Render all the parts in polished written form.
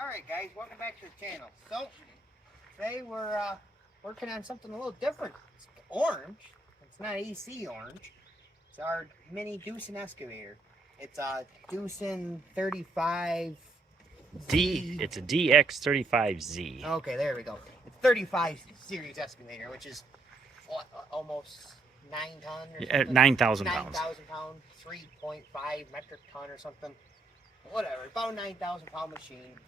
Alright guys, welcome back to the channel. So, today we're working on something a little different. It's orange. It's not AC orange. It's our mini Doosan excavator. It's a Doosan 35Z. It's a DX35Z. Okay, there we go. It's 35 series excavator, which is what, almost 9 ton or something? 9,000 pounds. 9,000 pounds, 3.5 metric ton or something. Whatever, about a 9,000 pound machine.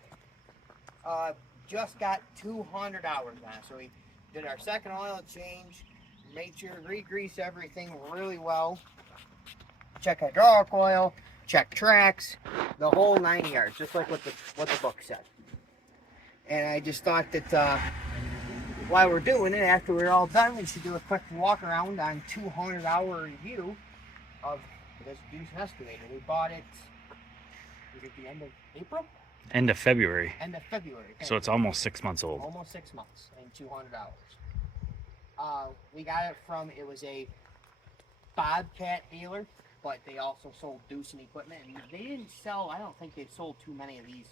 Just got 200 hours on it. So we did our second oil change, made sure to re-grease everything really well. Check hydraulic oil, check tracks, the whole 9 yards, just like what the book said. And I just thought that while we're doing it, after we're all done, we should do a quick walk around on 200-hour review of this Doosan excavator. We bought it at the end of April? End of February. End of February. Okay. So it's almost 6 months old. Almost 6 months and 200 hours. We got it from, it was a Bobcat dealer, but they also sold Doosan equipment. And they didn't sell, I don't think they sold too many of these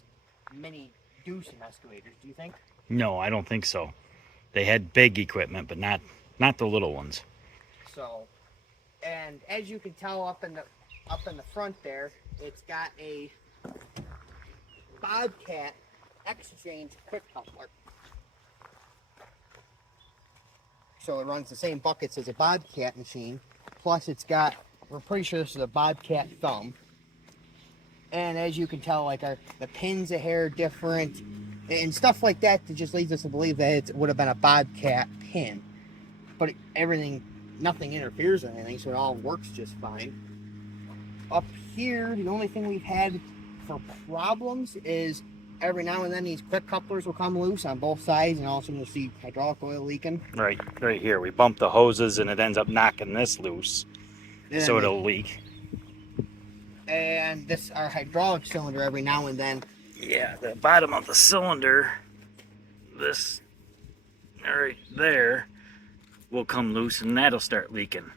mini Doosan excavators. Do you think? No, I don't think so. They had big equipment, but not the little ones. So, and as you can tell up in the front there, it's got a Bobcat exchange quick coupler. So it runs the same buckets as a Bobcat machine. Plus it's got, we're pretty sure this is a Bobcat thumb. And as you can tell, like the pins a hair different and stuff like that just leads us to believe that it would have been a Bobcat pin. But nothing interferes with anything, so it all works just fine. Up here, the only thing we've had for problems is every now and then these quick couplers will come loose on both sides, and also you'll see hydraulic oil leaking. Right here. We bump the hoses and it ends up knocking this loose, And so it'll leak. And this, our hydraulic cylinder, every now and then. Yeah, the bottom of the cylinder, this right there, will come loose and that'll start leaking.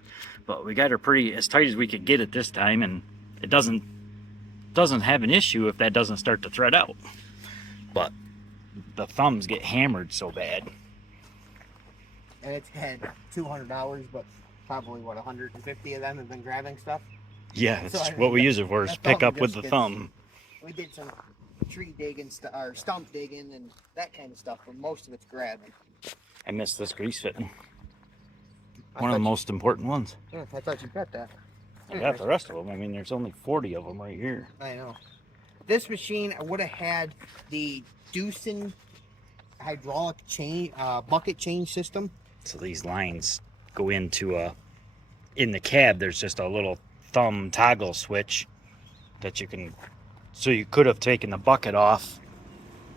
But we got her pretty as tight as we could get it this time, and it doesn't have an issue if that doesn't start to thread out. But the thumbs get hammered so bad. And it's had 200 hours, but probably what, 150 of them have been grabbing stuff. Yeah, that's So, I mean, what we use it for, is pick up with the thumb. We did some tree digging, or stump digging, and that kind of stuff, but most of it's grabbing. I missed this grease fitting. One of the most important ones. Yeah, I thought you got that. I got the rest of them. I mean, there's only 40 of them right here. I know. This machine, I would have had the Doosan hydraulic chain, bucket change system. So these lines go into in the cab, there's just a little thumb toggle switch that you can, so you could have taken the bucket off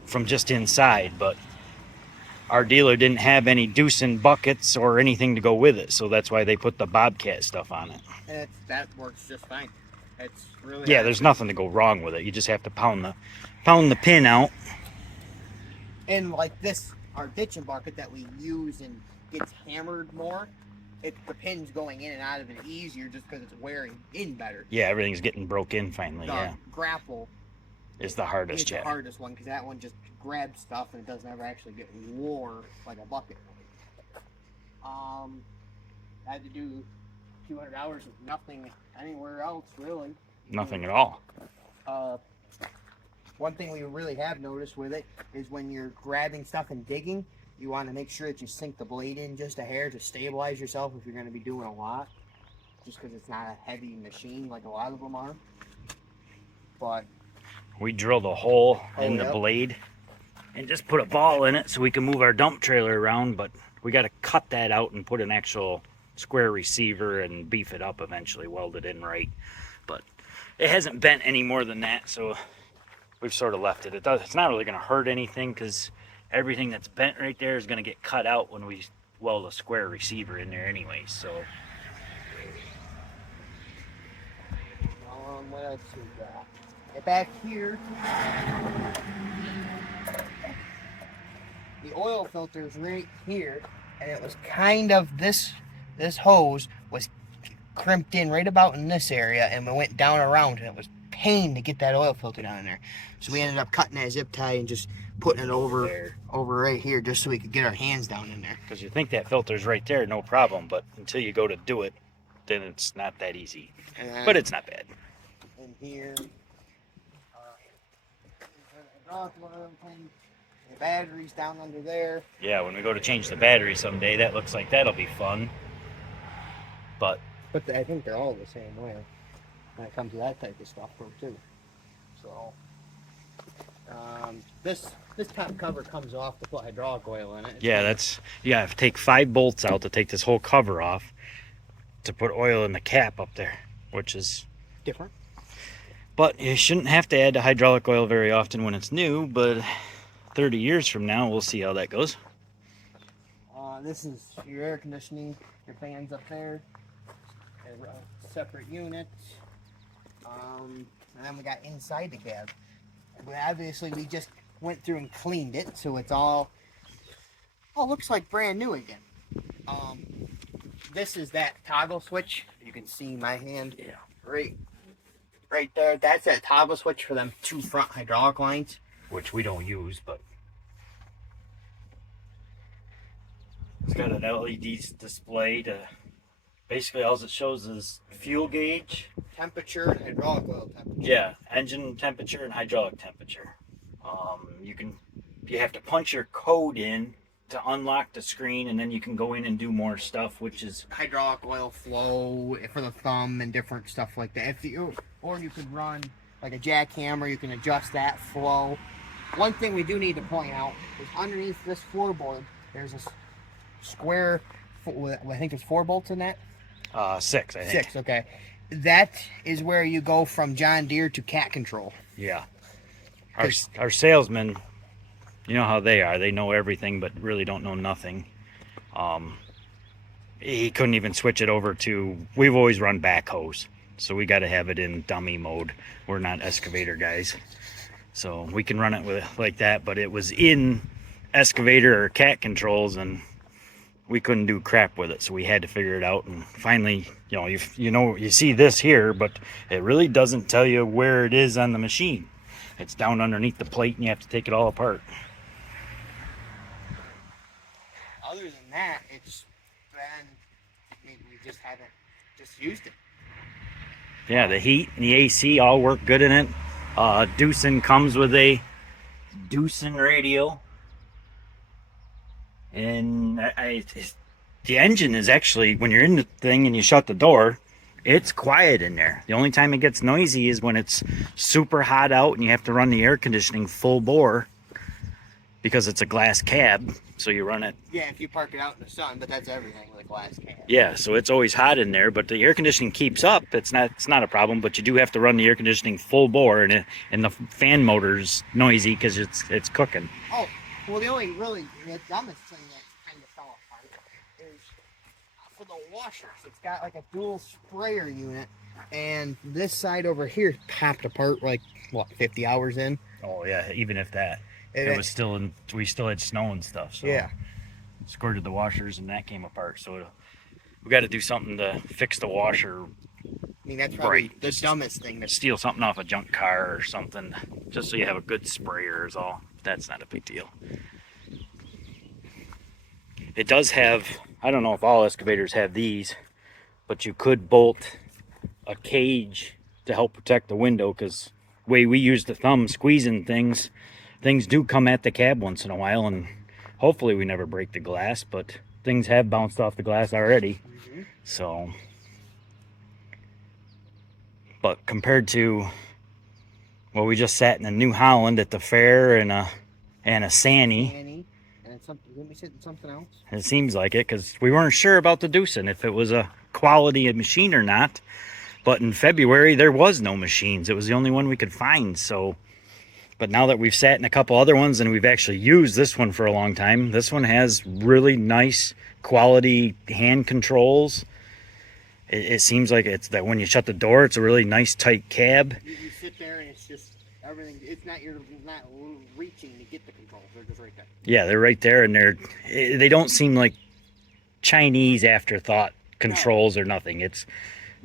from just inside, but our dealer didn't have any Doosan buckets or anything to go with it, so that's why they put the Bobcat stuff on it. And that works just fine. It's really Yeah, there's nothing to go wrong with it. You just have to pound the pin out. And like this, our ditching bucket that we use and gets hammered more, the pin's going in and out of it easier just because it's wearing in better. Yeah, everything's getting broke in finally. The grapple is the hardest. the hardest one, because that one just grabs stuff and it doesn't ever actually get wore like a bucket. I had to do 200 hours of nothing anywhere else really. Nothing at all. One thing we really have noticed with it is when you're grabbing stuff and digging, you want to make sure that you sink the blade in just a hair to stabilize yourself if you're going to be doing a lot, just because it's not a heavy machine like a lot of them are. But we drilled a hole in the blade and just put a ball in it so we can move our dump trailer around, but we got to cut that out and put an actual square receiver and beef it up eventually, weld it in right. But it hasn't bent any more than that, so we've sort of left it. It's not really going to hurt anything, because everything that's bent right there is going to get cut out when we weld a square receiver in there anyway. So what else we got? Get back here. The oil filter is right here, and it was kind of this hose was crimped in right about in this area, and we went down around, and it was pain to get that oil filter down in there. So we ended up cutting that zip tie and just putting it over right here just so we could get our hands down in there. Because you think that filter's right there, no problem, but until you go to do it, then it's not that easy. But it's not bad. In here, the battery's down under there. Yeah, when we go to change the battery someday, that looks like that'll be fun. But I think they're all the same way when it comes to that type of stuff, too. So, this top cover comes off to put hydraulic oil in it. yeah, you have to take 5 bolts out to take this whole cover off to put oil in the cap up there, which is different. But you shouldn't have to add to hydraulic oil very often when it's new, but 30 years from now, we'll see how that goes. This is your air conditioning, your fans up there, a separate unit. And then we got inside the cab. But obviously we just went through and cleaned it, so it's all looks like brand new again. This is that toggle switch. You can see my hand. Yeah. Right there. That's that toggle switch for them 2 front hydraulic lines, which we don't use, but it's got an LED display to basically all it shows is fuel gauge, temperature, and hydraulic oil temperature. Yeah, engine temperature and hydraulic temperature. You have to punch your code in to unlock the screen, and then you can go in and do more stuff, which is hydraulic oil flow for the thumb and different stuff like that. Or you could run like a jackhammer, you can adjust that flow. One thing we do need to point out is underneath this floorboard, there's a square, I think there's 4 bolts in that? 6, I think. 6, okay. That is where you go from John Deere to cat control. Yeah. Our salesmen, you know how they are. They know everything, but really don't know nothing. He couldn't even switch it over to, we've always run backhoes, so we got to have it in dummy mode. We're not excavator guys. So we can run it with like that, but it was in excavator or cat controls, and we couldn't do crap with it, so we had to figure it out. And finally, you see this here, but it really doesn't tell you where it is on the machine. It's down underneath the plate, and you have to take it all apart. Other than that, it's been, we just haven't used it. Yeah, the heat and the AC all work good in it. Doosan comes with a Doosan radio. And the engine is actually, when you're in the thing and you shut the door, it's quiet in there. The only time it gets noisy is when it's super hot out and you have to run the air conditioning full bore because it's a glass cab, so you run it. Yeah, if you park it out in the sun, but that's everything with a glass cab. Yeah, so it's always hot in there, but the air conditioning keeps up. It's not a problem, but you do have to run the air conditioning full bore, and the fan motor's noisy because it's cooking. Oh, well, the only really the dumbest thing that kind of fell apart is for the washers. It's got like a dual sprayer unit, and this side over here popped apart like, 50 hours in? Oh, yeah, even if that. It was still in, we still had snow and stuff, so yeah, squirted the washers and that came apart. So we got to do something to fix the washer. That's probably the dumbest thing. Steal something off a junk car or something, just so you have a good sprayer is all. That's not a big deal. It does have, I don't know if all excavators have these, but you could bolt a cage to help protect the window, because the way we use the thumb squeezing things do come at the cab once in a while, and hopefully we never break the glass, but things have bounced off the glass already. Mm-hmm. So, but compared to, well, we just sat in a New Holland at the fair and a Sanny. And didn't we sit in something else? It seems like it, because we weren't sure about the Doosan, if it was a quality machine or not. But in February, there was no machines. It was the only one we could find. So, but now that we've sat in a couple other ones and we've actually used this one for a long time, this one has really nice quality hand controls. It seems like it's that when you shut the door, it's a really nice tight cab. You sit there and it's just everything. You're not reaching to get the controls. They're just right there. Yeah, they're right there, and they don't seem like Chinese afterthought controls or nothing. It's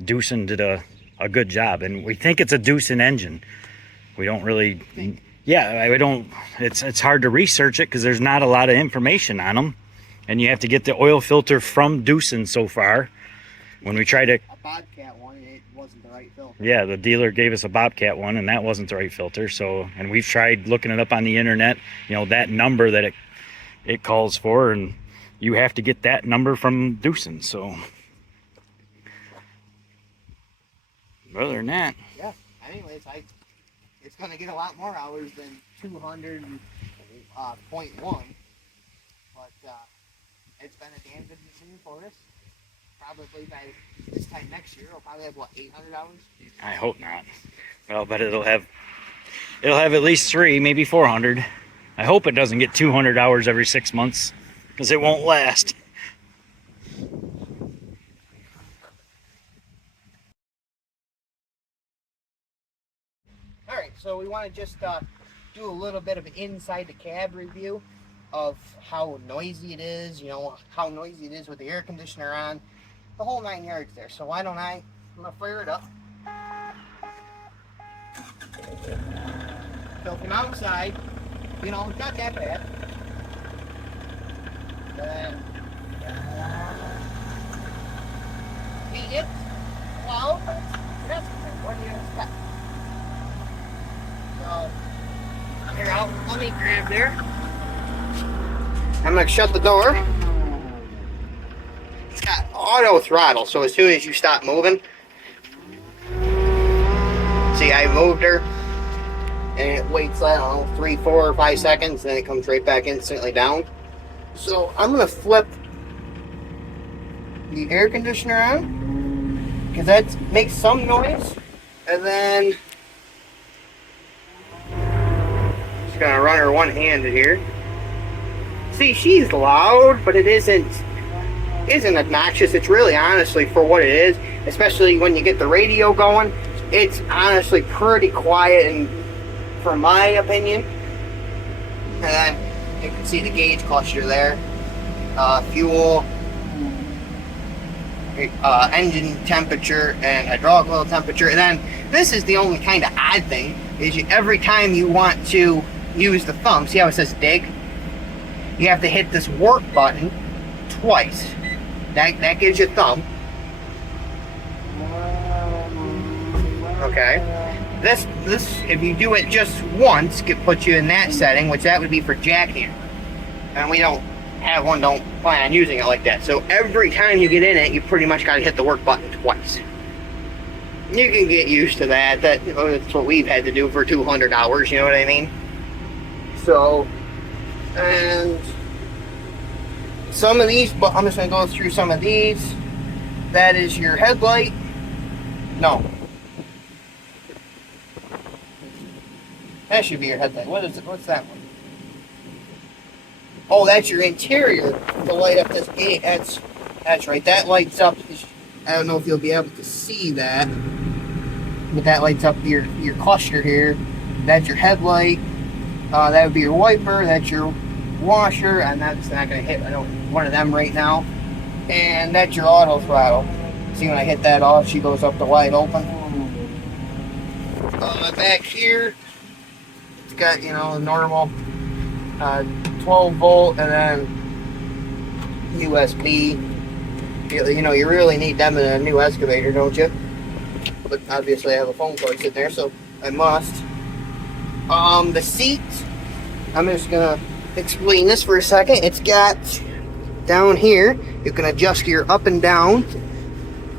Doosan did a a good job, and we think it's a Doosan engine. We don't really, yeah, I don't. It's hard to research it because there's not a lot of information on them, and you have to get the oil filter from Doosan so far. When we tried to, A Bobcat one, and it wasn't the right filter. yeah, the dealer gave us a Bobcat one, and that wasn't the right filter. So, and we've tried looking it up on the internet. You know, that number that it calls for, and you have to get that number from Doosan. So, other than that, Yeah. Anyways, it's gonna get a lot more hours than 200.1, but it's been a damn good machine for us. Probably by this time next year, it'll probably have what, 800 hours? I hope not. Well, but it'll have at least 3, maybe 400. I hope it doesn't get 200 hours every 6 months, because it won't last. All right, so we want to just do a little bit of an inside the cab review of how noisy it is, you know, how noisy it is with the air conditioner on, the whole 9 yards there. So why don't I'm gonna fire it up. So from outside, you know, it's not that bad. Then heat it, well, that's what do you expect? So here, let me grab there. I'm gonna shut the door. It's got auto throttle, so as soon as you stop moving, see, I moved her, and it waits, I don't know, 3, 4, or 5 seconds, then it comes right back instantly down. So I'm gonna flip the air conditioner on, because that makes some noise, and then just gonna run her one-handed here. See, she's loud, but it isn't obnoxious. It's really honestly for what it is, especially when you get the radio going. It's honestly pretty quiet, and for my opinion. And then you can see the gauge cluster there. Fuel, engine temperature, and hydraulic oil temperature. And then this is the only kind of odd thing, is every time you want to use the thumb, see how it says dig? You have to hit this work button twice. That gives you thumb. Okay. This if you do it just once, it puts you in that setting, which that would be for jackhammer. And we don't have one, don't plan on using it like that. So every time you get in it, you pretty much got to hit the work button twice. You can get used to that. That's what we've had to do for 200 hours, you know what I mean? So, and some of these, but I'm just going to go through some of these. That is your headlight. No. That should be your headlight. What is it? What's that one? Oh, that's your interior to light up this gate. That's right. That lights up. I don't know if you'll be able to see that, but that lights up your cluster here. That's your headlight. That would be your wiper. That's your washer, and that's not going to hit one of them right now. And that's your auto throttle. See, when I hit that off, she goes up to wide open. Back here, it's got, you know, normal 12 volt, and then USB. You know, you really need them in a new excavator, don't you? But obviously I have a phone cord sitting there, so I must. The seat, I'm just gonna explain this for a second. It's got down here, you can adjust your up and down,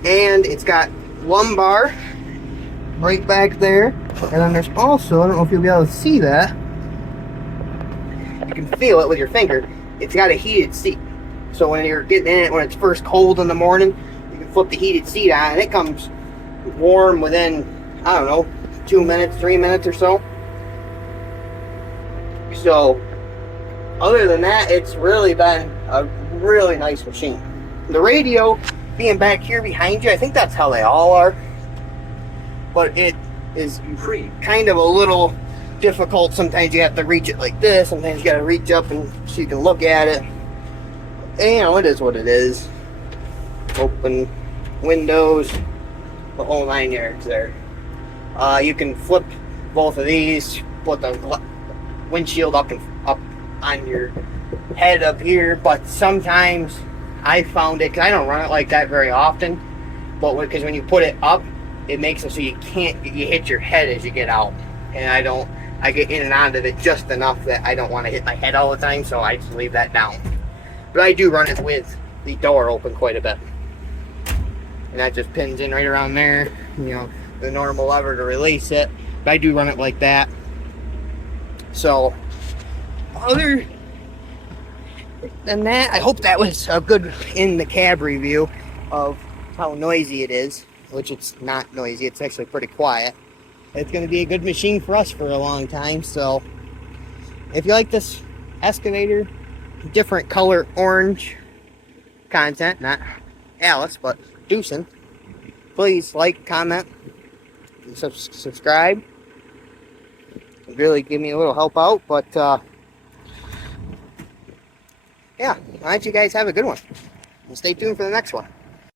and it's got lumbar right back there, and then there's also, I don't know if you'll be able to see that, you can feel it with your finger, it's got a heated seat. So when you're getting in it, when it's first cold in the morning, you can flip the heated seat on, and it comes warm within, I don't know, 2 minutes, 3 minutes or so. So, other than that, it's really been a really nice machine. The radio being back here behind you, I think that's how they all are. But it is kind of a little difficult. Sometimes you have to reach it like this. Sometimes you got to reach up and so you can look at it. And, you know, it is what it is. Open windows. the whole 9 yards there. You can flip both of these, put the windshield up on your head up here, but sometimes I found it, because I don't run it like that very often, but because when you put it up, it makes it so you hit your head as you get out, and I get in and out of it just enough that I don't want to hit my head all the time, so I just leave that down. But I do run it with the door open quite a bit, and that just pins in right around there, you know, the normal lever to release it, but I do run it like that. So other than that, I hope that was a good in the cab review of how noisy it is, which it's not noisy, it's actually pretty quiet. It's going to be a good machine for us for a long time. So if you like this excavator, different color orange content, not Alice but Doosan, please like, comment, and subscribe. It'd really give me a little help out. But yeah, why don't you guys have a good one and stay tuned for the next one.